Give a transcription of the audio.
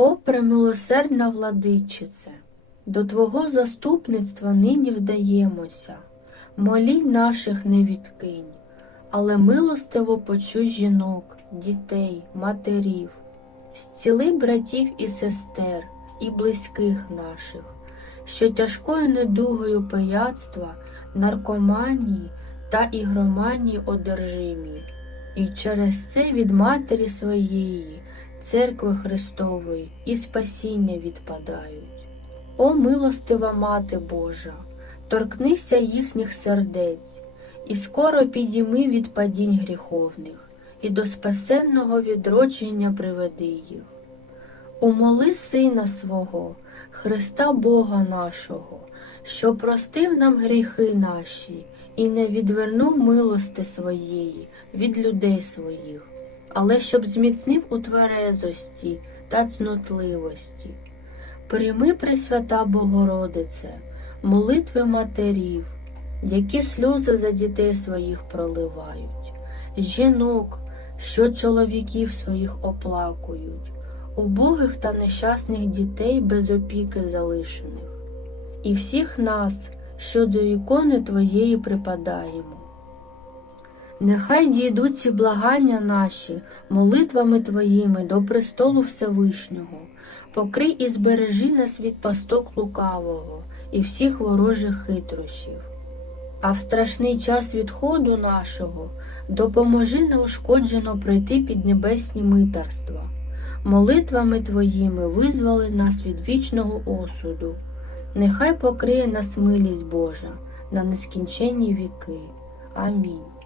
О, премилосердна владичице, до Твого заступництва нині вдаємося, молінь наших не відкинь, але милостиво почуй жінок, дітей, матерів, зціли братів і сестер, і близьких наших, що тяжкою недугою пияцтва, наркоманії та ігроманії одержимі, і через це від Матері своєї, Церкви Христової, і спасіння відпадають. О милостива Мати Божа, торкнися їхніх сердець, і скоро підійми від падінь гріховних, і до спасенного відродження приведи їх. Умоли Сина свого, Христа Бога нашого, що простив нам гріхи наші і не відвернув милости своєї від людей своїх, але щоб зміцнив у тверезості та цнотливості. Прийми, Пресвята Богородице, молитви матерів, які сльози за дітей своїх проливають, жінок, що чоловіків своїх оплакують, убогих та нещасних дітей без опіки залишених, і всіх нас, що до ікони Твоєї припадаємо. Нехай дійдуть ці благання наші молитвами Твоїми до престолу Всевишнього, покрий і збережи нас від пасток лукавого і всіх ворожих хитрощів. А в страшний час відходу нашого допоможи неушкоджено пройти під небесні митарства. Молитвами Твоїми визволи нас від вічного осуду. Нехай покриє нас милість Божа на нескінченні віки. Амінь.